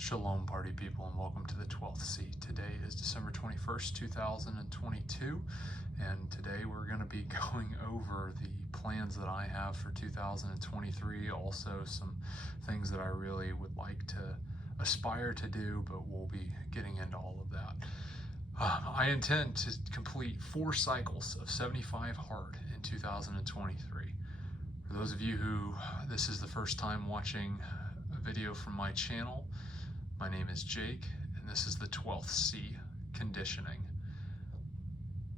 Shalom party people, and welcome to the 12th C. Today is December 21st, 2022, and today we're going to be going over the plans that I have for 2023, also some things that I really would like to aspire to do, but we'll be getting into all of that. I intend to complete 4 cycles of 75 hard in 2023. For those of you who this is the first time watching a video from my channel, my name is Jake, and this is the 12th C, conditioning.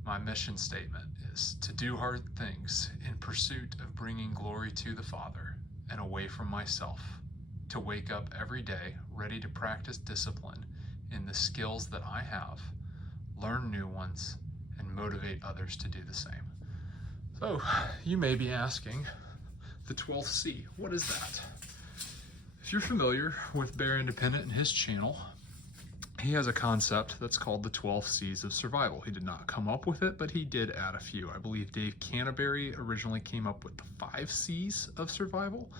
My mission statement is to do hard things in pursuit of bringing glory to the Father and away from myself, to wake up every day ready to practice discipline in the skills that I have, learn new ones, and motivate others to do the same. So, you may be asking, the 12th C, what is that? If you're familiar with Bear Independent and his channel, he has a concept that's called the 12 C's of survival. He did not come up with it, but he did add a few. I believe Dave Canterbury originally came up with the 5 C's of survival.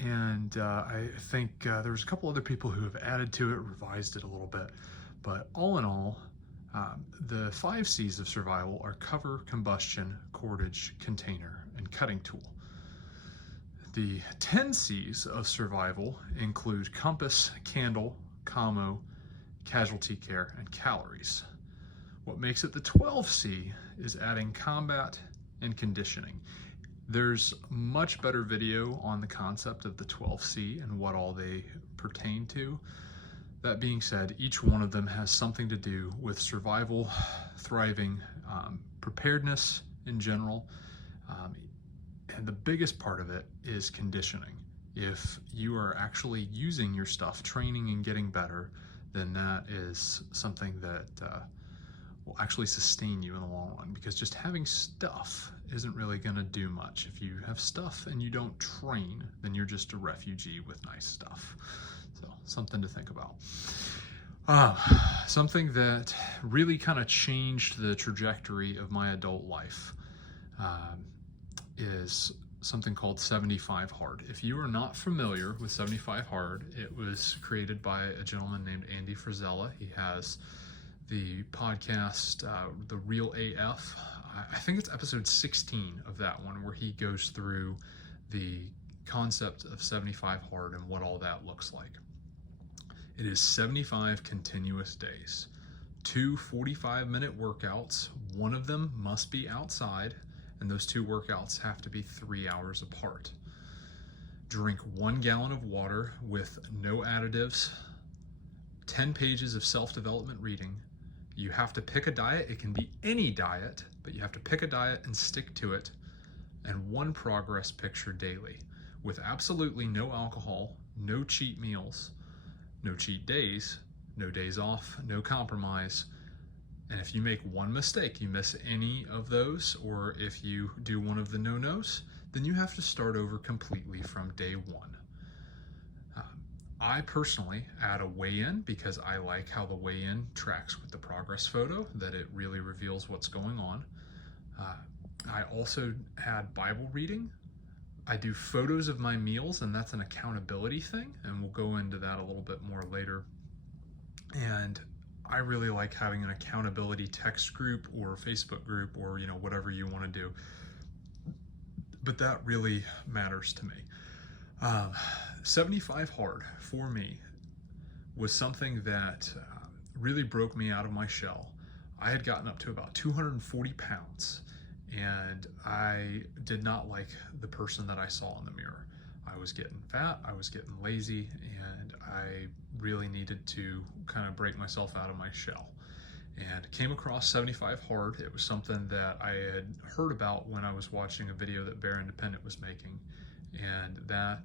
And I think there was a couple other people who have added to it, revised it a little bit. But all in all, the 5 C's of survival are cover, combustion, cordage, container, and cutting tool. The 10 C's of survival include compass, candle, commo, casualty care, and calories. What makes it the 12th C is adding combat and conditioning. There's much better video on the concept of the 12th C and what all they pertain to. That being said, each one of them has something to do with survival, thriving, preparedness in general, and the biggest part of it is conditioning. If you are actually using your stuff, training and getting better, then that is something that will actually sustain you in the long run, because just having stuff isn't really going to do much. If you have stuff and you don't train, then you're just a refugee with nice stuff. So something to think about. Something that really kind of changed the trajectory of my adult life is something called 75 Hard. If you are not familiar with 75 Hard, it was created by a gentleman named Andy Frisella. He has the podcast, The Real AF. I think it's episode 16 of that one, where he goes through the concept of 75 Hard and what all that looks like. It is 75 continuous days, 2 45-minute workouts. One of them must be outside, and those 2 workouts have to be 3 hours apart. Drink 1 gallon of water with no additives, 10 pages of self-development reading. You have to pick a diet. It can be any diet, but you have to pick a diet and stick to it, and 1 progress picture daily, with absolutely no alcohol, no cheat meals, no cheat days, no days off, no compromise. And if you make 1 mistake, you miss any of those, or if you do one of the no-nos, then you have to start over completely from day 1. I personally add a weigh-in because I like how the weigh-in tracks with the progress photo, that it really reveals what's going on. I also add Bible reading. I do photos of my meals, and that's an accountability thing, and we'll go into that a little bit more later. And I really like having an accountability text group or Facebook group, or whatever you want to do. But that really matters to me. 75 Hard for me was something that really broke me out of my shell. I had gotten up to about 240 pounds, and I did not like the person that I saw in the mirror. I was getting fat, I was getting lazy, and I really needed to kind of break myself out of my shell. And came across 75 Hard. It was something that I had heard about when I was watching a video that Bear Independent was making. And that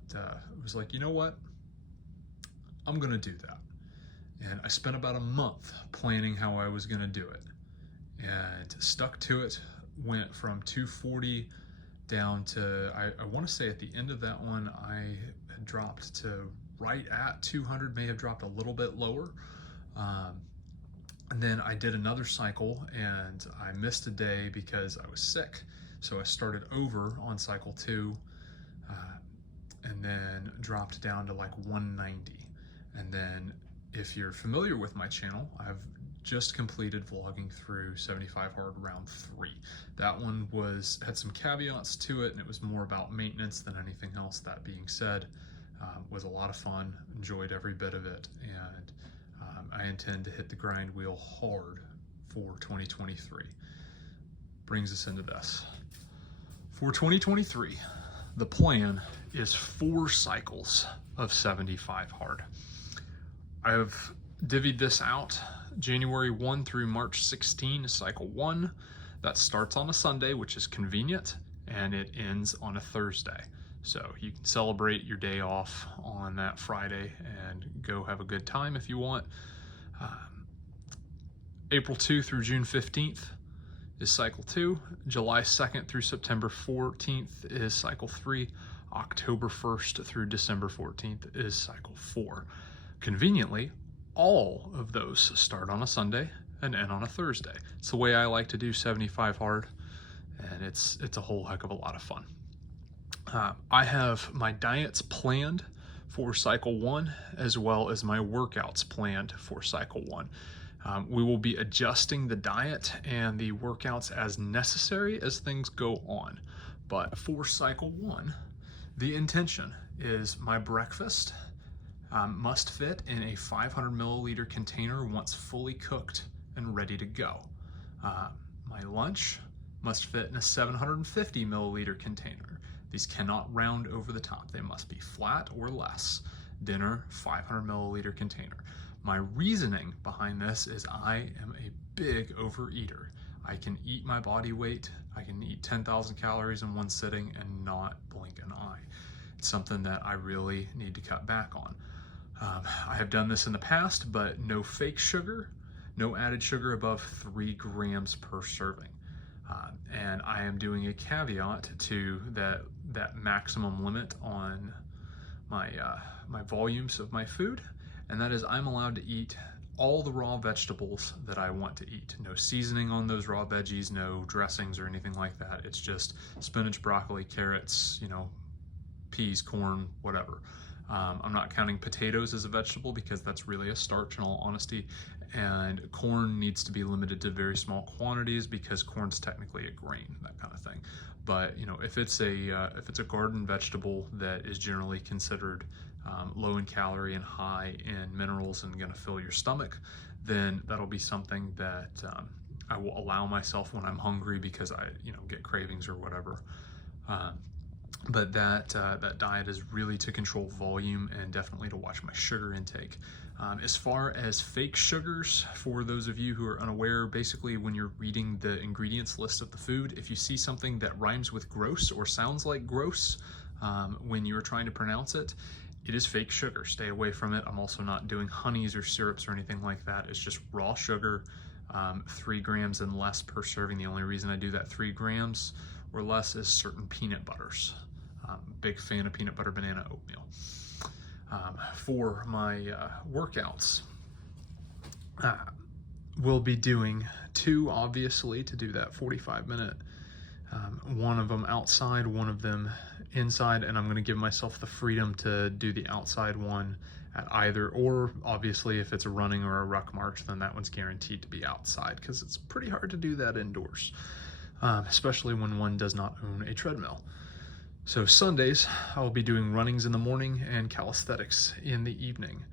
was like, you know what? I'm gonna do that. And I spent about a month planning how I was gonna do it. And stuck to it, went from 240 down to, I want to say at the end of that one, I had dropped to right at 200, may have dropped a little bit lower. And then I did another cycle, and I missed a day because I was sick. So I started over on cycle 2, and then dropped down to like 190. And then if you're familiar with my channel, I've just completed vlogging through 75 Hard Round 3. That one had some caveats to it, and it was more about maintenance than anything else. That being said, was a lot of fun, enjoyed every bit of it, and I intend to hit the grind wheel hard for 2023. Brings us into this. For 2023, the plan is 4 cycles of 75 Hard. I have divvied this out. January 1 through March 16 is cycle 1. That starts on a Sunday, which is convenient, and it ends on a Thursday. So you can celebrate your day off on that Friday and go have a good time if you want. April 2 through June 15th is cycle 2. July 2nd through September 14th is cycle 3. October 1st through December 14th is cycle 4. Conveniently, all of those start on a Sunday and end on a Thursday. It's the way I like to do 75 Hard, and it's a whole heck of a lot of fun. I have my diets planned for cycle 1, as well as my workouts planned for cycle 1. We will be adjusting the diet and the workouts as necessary as things go on. But for cycle 1, the intention is my breakfast must fit in a 500 milliliter container once fully cooked and ready to go. My lunch must fit in a 750 milliliter container. These cannot round over the top. They must be flat or less. Dinner, 500 milliliter container. My reasoning behind this is I am a big overeater. I can eat my body weight. I can eat 10,000 calories in one sitting and not blink an eye. It's something that I really need to cut back on. I have done this in the past, but no fake sugar, no added sugar above 3 grams per serving. And I am doing a caveat to that maximum limit on my volumes of my food, and that is I'm allowed to eat all the raw vegetables that I want to eat. No seasoning on those raw veggies, no dressings or anything like that. It's just spinach, broccoli, carrots, peas, corn, whatever. I'm not counting potatoes as a vegetable because that's really a starch in all honesty, and corn needs to be limited to very small quantities because corn's technically a grain, that kind of thing. But if it's a garden vegetable that is generally considered low in calorie and high in minerals and going to fill your stomach, then that'll be something that I will allow myself when I'm hungry because I get cravings or whatever. But that diet is really to control volume and definitely to watch my sugar intake. As far as fake sugars, for those of you who are unaware, basically when you're reading the ingredients list of the food, if you see something that rhymes with gross or sounds like gross when you're trying to pronounce it, it is fake sugar. Stay away from it. I'm also not doing honeys or syrups or anything like that. It's just raw sugar, 3 grams and less per serving. The only reason I do that 3 grams or less is certain peanut butters. Big fan of peanut butter banana oatmeal. For my workouts, we'll be doing 2, obviously, to do that 45-minute. One of them outside, one of them inside, and I'm going to give myself the freedom to do the outside one at either, or obviously if it's a running or a ruck march, then that one's guaranteed to be outside because it's pretty hard to do that indoors, especially when one does not own a treadmill. So Sundays, I'll be doing runnings in the morning and calisthenics in the evening.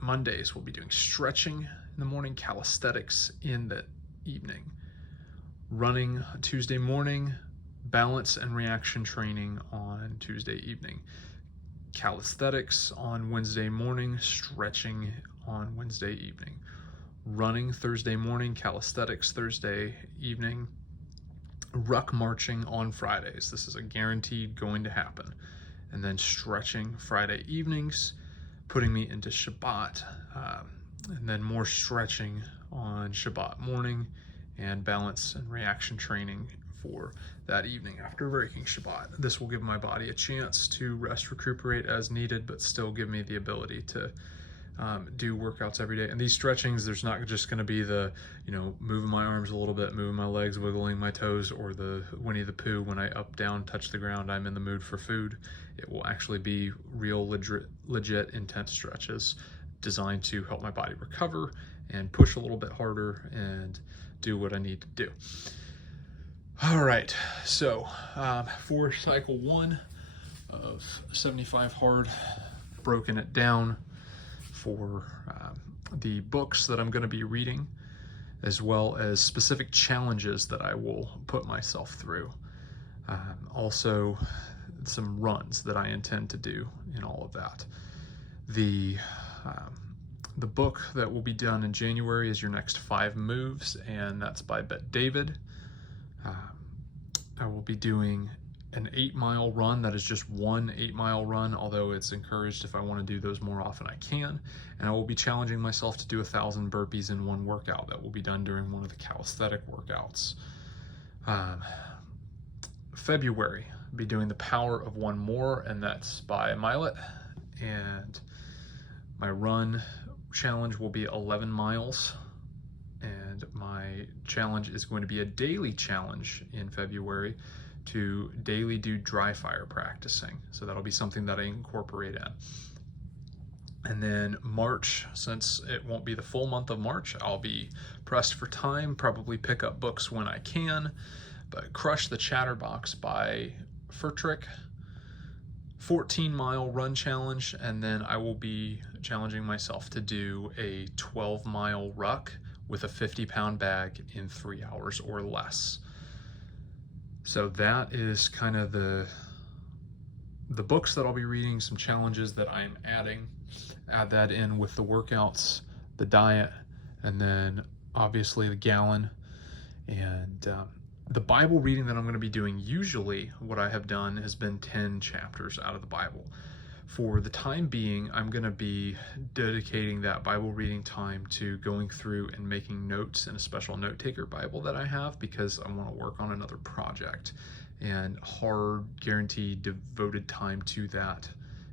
Mondays, we'll be doing stretching in the morning, calisthenics in the evening. Running Tuesday morning, balance and reaction training on Tuesday evening. Calisthenics on Wednesday morning, stretching on Wednesday evening. Running Thursday morning, calisthenics Thursday evening. Ruck marching on Fridays. This is a guaranteed going to happen. And then stretching Friday evenings, putting me into Shabbat, and then more stretching on Shabbat morning, and balance and reaction training for that evening after breaking Shabbat. This will give my body a chance to rest, recuperate as needed, but still give me the ability to do workouts every day. And these stretchings, there's not just going to be the, moving my arms a little bit, moving my legs, wiggling my toes, or the Winnie the Pooh, when I up, down, touch the ground, I'm in the mood for food. It will actually be real, legit intense stretches designed to help my body recover and push a little bit harder and do what I need to do. All right, so for cycle 1 of 75 hard, broken it down for the books that I'm going to be reading, as well as specific challenges that I will put myself through. Also, some runs that I intend to do in all of that. The book that will be done in January is Your Next 5 Moves, and that's by Bet David. I will be doing an 8-mile run. That is just one 8-mile run, although it's encouraged if I want to do those more often, I can. And I will be challenging myself to do 1,000 burpees in one workout. That will be done during one of the calisthenic workouts. February, I'll be doing The Power of One More, and that's by Milet. And my run challenge will be 11 miles. And my challenge is going to be a daily challenge in February to daily do dry fire practicing. So that'll be something that I incorporate in. And then March, since it won't be the full month of March, I'll be pressed for time, probably pick up books when I can, but Crush the Chatterbox by Furtrick, 14-mile run challenge, and then I will be challenging myself to do a 12-mile ruck with a 50-pound bag in 3 hours or less. So that is kind of the books that I'll be reading, some challenges that I'm adding. Add that in with the workouts, the diet, and then obviously the gallon. And the Bible reading that I'm going to be doing, usually what I have done has been 10 chapters out of the Bible. For the time being, I'm going to be dedicating that Bible reading time to going through and making notes in a special note taker Bible that I have, because I want to work on another project, and hard guaranteed devoted time to that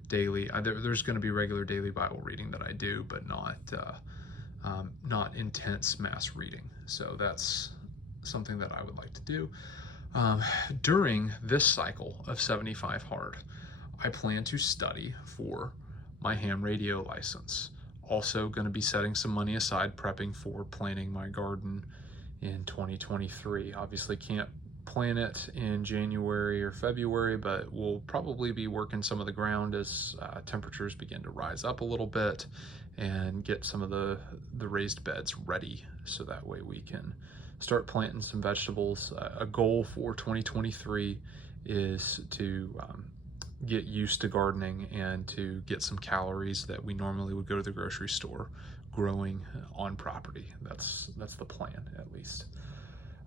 daily. There's going to be regular daily Bible reading that I do, but not intense mass reading. So that's something that I would like to do. During this cycle of 75 hard, I plan to study for my ham radio license. Also going to be setting some money aside, prepping for planting my garden in 2023. Obviously can't plant it in January or February, but we'll probably be working some of the ground as temperatures begin to rise up a little bit, and get some of the raised beds ready, so that way we can start planting some vegetables. A goal for 2023 is to get used to gardening and to get some calories that we normally would go to the grocery store growing on property. That's the plan, at least.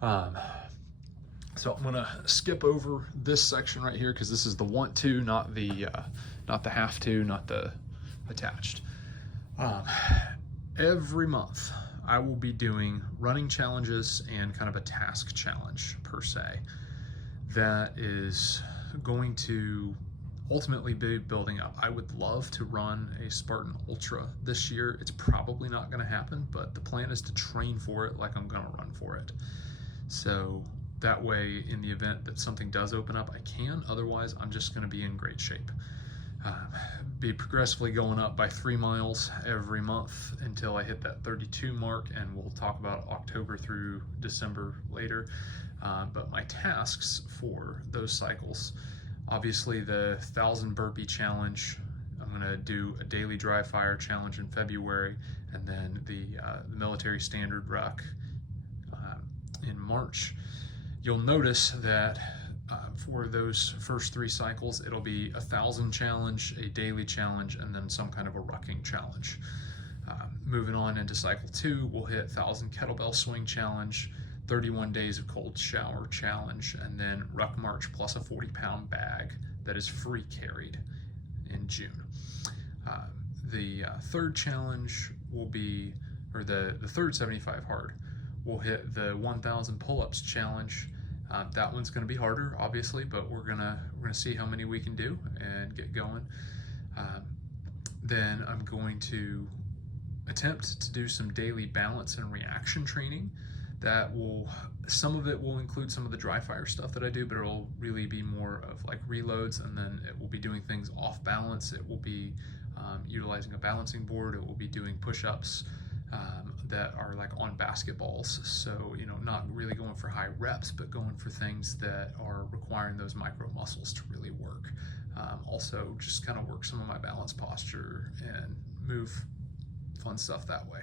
So I'm gonna skip over this section right here, because this is the want to, not the have to, not the attached. Every month I will be doing running challenges and kind of a task challenge per se. That is going to ultimately be building up. I would love to run a Spartan Ultra this year. It's probably not going to happen, but the plan is to train for it like I'm going to run for it. So that way, in the event that something does open up, I can. Otherwise, I'm just going to be in great shape. Be progressively going up by 3 miles every month until I hit that 32 mark, and we'll talk about October through December later. But my tasks for those cycles, obviously the 1,000 burpee challenge, I'm going to do a daily dry fire challenge in February, and then the military standard ruck in March. You'll notice that for those first 3 cycles, it'll be 1,000 challenge, a daily challenge, and then some kind of a rucking challenge. Moving on into cycle 2, we'll hit 1,000 kettlebell swing challenge, 31 days of cold shower challenge, and then ruck march plus a 40-pound bag that is free carried in June. The third challenge will be, or the third 75 hard, we'll hit the 1,000 pull-ups challenge. That one's going to be harder, obviously, but we're gonna see how many we can do and get going. Then I'm going to attempt to do some daily balance and reaction training. Some of it will include some of the dry fire stuff that I do, but it'll really be more of like reloads, and then it will be doing things off balance. It will be utilizing a balancing board. It will be doing push-ups that are like on basketballs. So, you know, not really going for high reps, but going for things that are requiring those micro muscles to really work. Also, just kind of work some of my balance posture and move, fun stuff that way.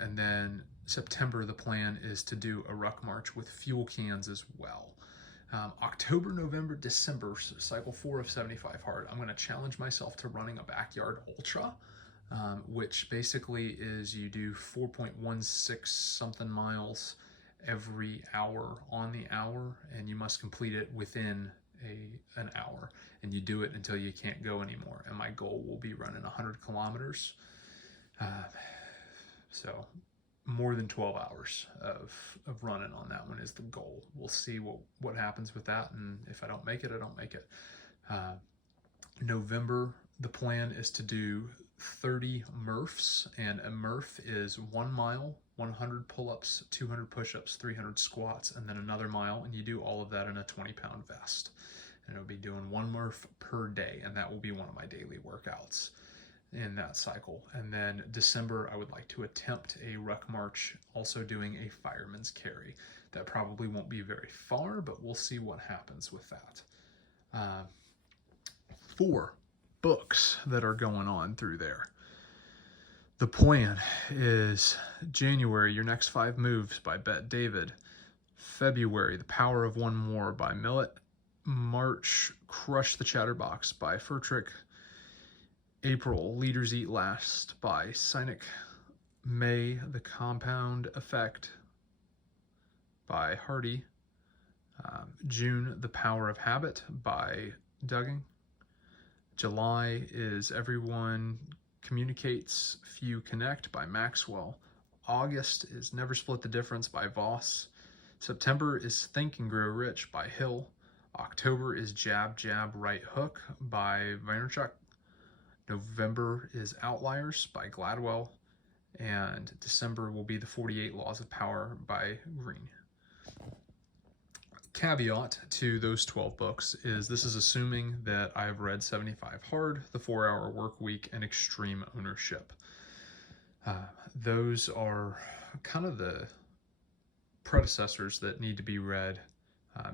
And then September, the plan is to do a ruck march with fuel cans as well. October, November, December, cycle 4 of 75 hard, I'm going to challenge myself to running a backyard ultra, which basically is you do 4.16 something miles every hour on the hour, and you must complete it within an hour, and you do it until you can't go anymore. And my goal will be running 100 kilometers. So more than 12 hours of running on that one is the goal. We'll see what happens with that, and if I don't make it, I don't make it. November, the plan is to do 30 Murphs, and a Murph is 1 mile, 100 pull-ups, 200 push-ups, 300 squats, and then another mile, and you do all of that in a 20-pound vest. And it'll be doing 1 Murph per day, and that will be one of my daily workouts in that cycle. And then December, I would like to attempt a ruck march, also doing a fireman's carry. That probably won't be very far, but we'll see what happens with that. 4 books that are going on through there. The plan is January, Your Next 5 Moves by Bet David. February, The Power of One More by Millet. March, Crush the Chatterbox by Furtrick. April, Leaders Eat Last by Sinek. May, The Compound Effect by Hardy. June, The Power of Habit by Duggan. July is Everyone Communicates, Few Connect by Maxwell. August is Never Split the Difference by Voss. September is Think and Grow Rich by Hill. October is Jab, Jab, Right Hook by Vaynerchuk. November is Outliers by Gladwell. And December will be The 48 Laws of Power by Green. Caveat to those 12 books is this is assuming that I've read 75 Hard, The 4-Hour Work Week, and Extreme Ownership. Those are kind of the predecessors that need to be read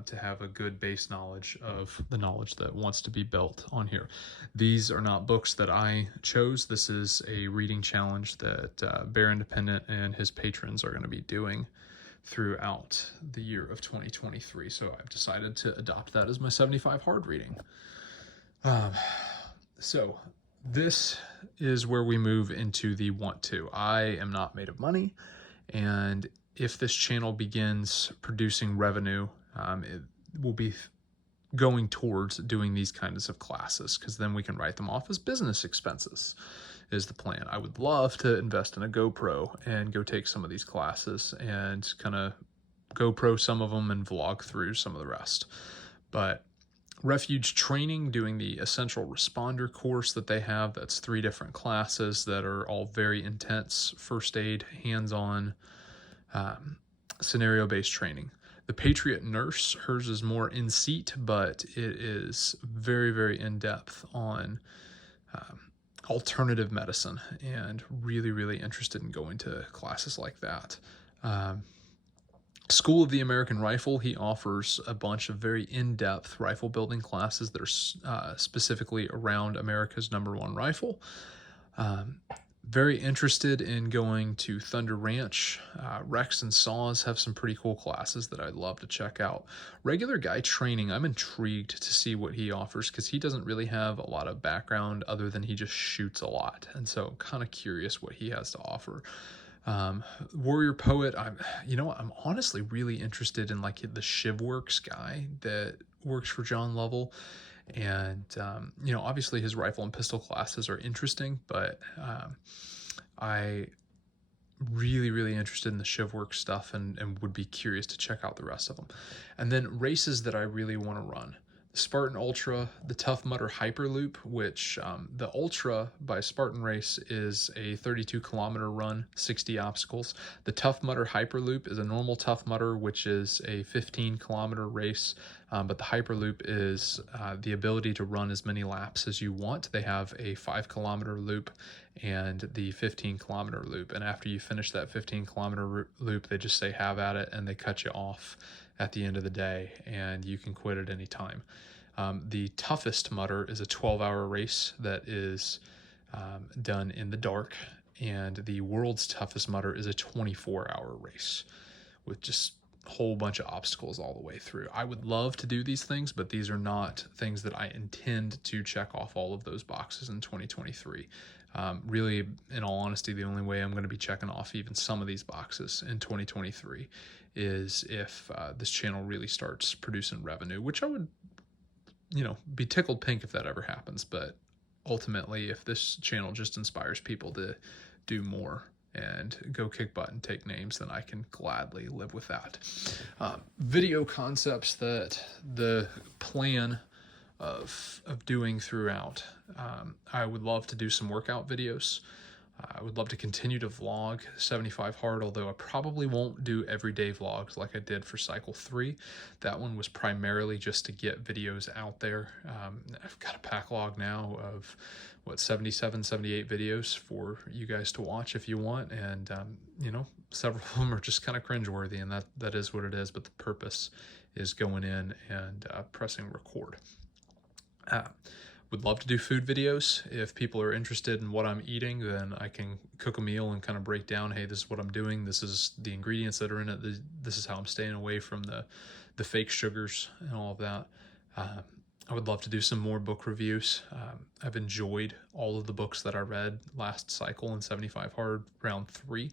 to have a good base knowledge of the knowledge that wants to be built on here. These are not books that I chose. This is a reading challenge that Bear Independent and his patrons are going to be doing throughout the year of 2023. So I've decided to adopt that as my 75 hard reading. So this is where we move into the want to. I am not made of money, and if this channel begins producing revenue, it will be going towards doing these kinds of classes, because then we can write them off as business expenses is the plan. I would love to invest in a GoPro and go take some of these classes and kind of GoPro some of them and vlog through some of the rest. But Refuge Training, doing the Essential Responder course that they have, that's 3 different classes that are all very intense, first aid, hands-on, scenario-based training. The Patriot Nurse, hers is more in-seat, but it is very, very in-depth on alternative medicine, and really, really interested in going to classes like that. School of the American Rifle, he offers a bunch of very in-depth rifle building classes that are specifically around America's #1 rifle. Very interested in going to Thunder Ranch. Rex and Saws have some pretty cool classes that I'd love to check out. Regular Guy Training, I'm intrigued to see what he offers, because he doesn't really have a lot of background other than he just shoots a lot. And so I'm kind of curious what he has to offer. Warrior Poet, I'm honestly really interested in like the ShivWorks guy that works for John Lovell. And, obviously his rifle and pistol classes are interesting, but I really, really interested in the ShivWorks stuff and would be curious to check out the rest of them. And then races that I really want to run. Spartan Ultra, the Tough Mudder Hyperloop, which the Ultra by Spartan Race is a 32-kilometer run, 60 obstacles. The Tough Mudder Hyperloop is a normal Tough Mudder, which is a 15-kilometer race, but the Hyperloop is the ability to run as many laps as you want. They have a 5-kilometer loop and the 15-kilometer loop, and after you finish that 15-kilometer loop, they just say have at it, and they cut you off at the end of the day, and you can quit at any time. The Toughest Mudder is a 12-hour race that is done in the dark, and the World's Toughest Mudder is a 24-hour race with just a whole bunch of obstacles all the way through. I would love to do these things, but these are not things that I intend to check off all of those boxes in 2023. Really, in all honesty, the only way I'm going to be checking off even some of these boxes in 2023 is if this channel really starts producing revenue, which I would, be tickled pink if that ever happens. But ultimately, if this channel just inspires people to do more and go kick butt and take names, then I can gladly live with that. Video concepts that the plan of doing throughout. I would love to do some workout videos. I would love to continue to vlog 75 Hard, although I probably won't do everyday vlogs like I did for Cycle 3. That one was primarily just to get videos out there. I've got a backlog now of, 77, 78 videos for you guys to watch if you want, and, several of them are just kind of cringeworthy, and that is what it is, but the purpose is going in and pressing record. Would love to do food videos. If people are interested in what I'm eating, then I can cook a meal and kind of break down, hey, this is what I'm doing, this is the ingredients that are in it, this is how I'm staying away from the fake sugars and all of that. I would love to do some more book reviews. I've enjoyed all of the books that I read last cycle in 75 Hard round 3.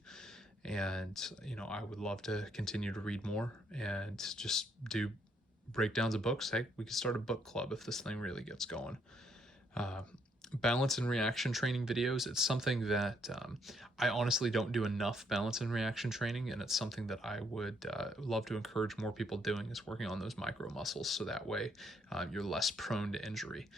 And, I would love to continue to read more and just do breakdowns of books. Hey, we could start a book club if this thing really gets going. Balance and reaction training videos. It's something that I honestly don't do enough balance and reaction training, and it's something that I would love to encourage more people doing, is working on those micro muscles, so that way you're less prone to injury.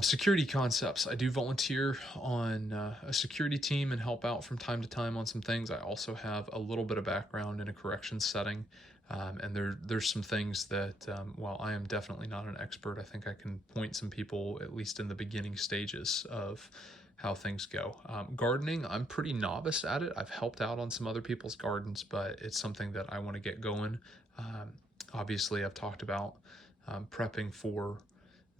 Security concepts. I do volunteer on a security team and help out from time to time on some things. I also have a little bit of background in a corrections setting. And there's some things that, while I am definitely not an expert, I think I can point some people, at least in the beginning stages of how things go. Gardening, I'm pretty novice at it. I've helped out on some other people's gardens, but it's something that I want to get going. Obviously, I've talked about prepping for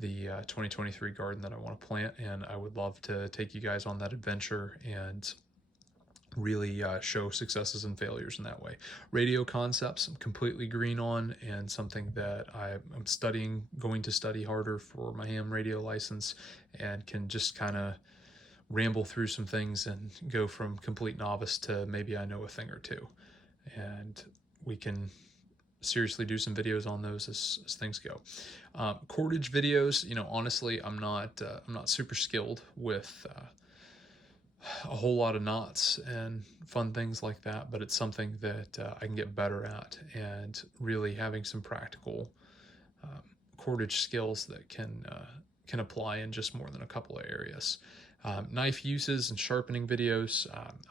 the 2023 garden that I want to plant, and I would love to take you guys on that adventure and really show successes and failures in that way. Radio concepts, I'm completely green on, and something that I'm going to study harder for my ham radio license, and can just kind of ramble through some things and go from complete novice to maybe I know a thing or two. And we can seriously do some videos on those as things go. Cordage videos, honestly, I'm not super skilled with a whole lot of knots and fun things like that, but it's something that I can get better at, and really having some practical cordage skills that can apply in just more than a couple of areas. Knife uses and sharpening videos.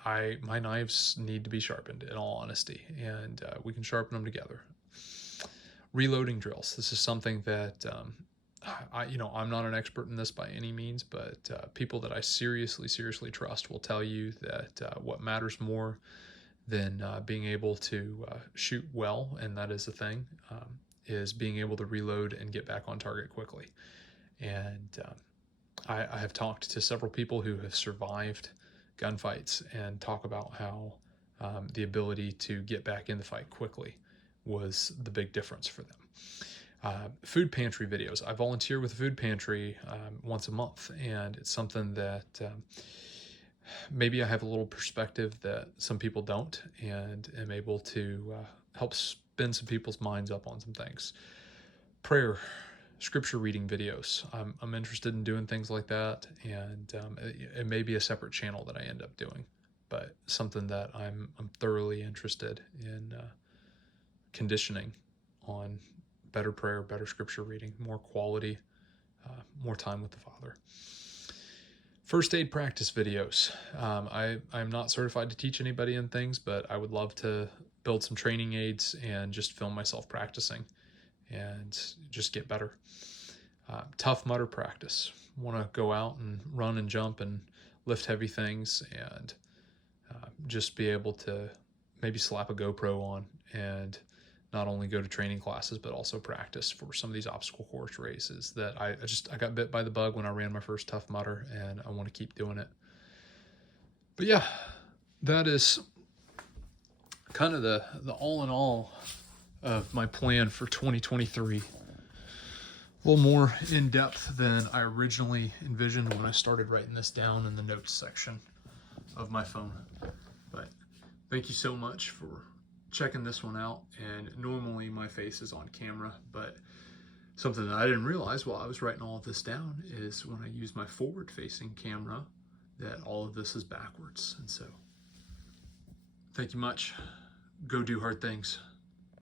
My knives need to be sharpened, in all honesty, and we can sharpen them together. Reloading drills. This is something that I'm not an expert in this by any means, but people that I seriously trust will tell you that what matters more than being able to shoot well, and that is the thing, is being able to reload and get back on target quickly. And I have talked to several people who have survived gunfights and talk about how the ability to get back in the fight quickly was the big difference for them. Food pantry videos. I volunteer with a food pantry once a month, and it's something that maybe I have a little perspective that some people don't, and am able to help spin some people's minds up on some things. Prayer, scripture reading videos. I'm interested in doing things like that, and it may be a separate channel that I end up doing, but something that I'm thoroughly interested in conditioning on better prayer, better scripture reading, more quality, more time with the Father. First aid practice videos. I'm not certified to teach anybody in things, but I would love to build some training aids and just film myself practicing and just get better. Tough Mudder practice. Want to go out and run and jump and lift heavy things and just be able to maybe slap a GoPro on and not only go to training classes, but also practice for some of these obstacle course races that I got bit by the bug when I ran my first Tough Mudder, and I want to keep doing it. But yeah, that is kind of the all in all of my plan for 2023. A little more in depth than I originally envisioned when I started writing this down in the notes section of my phone. But thank you so much for checking this one out. And normally my face is on camera, but something that I didn't realize while I was writing all of this down is when I use my forward facing camera that all of this is backwards. And so thank you much. Go do hard things.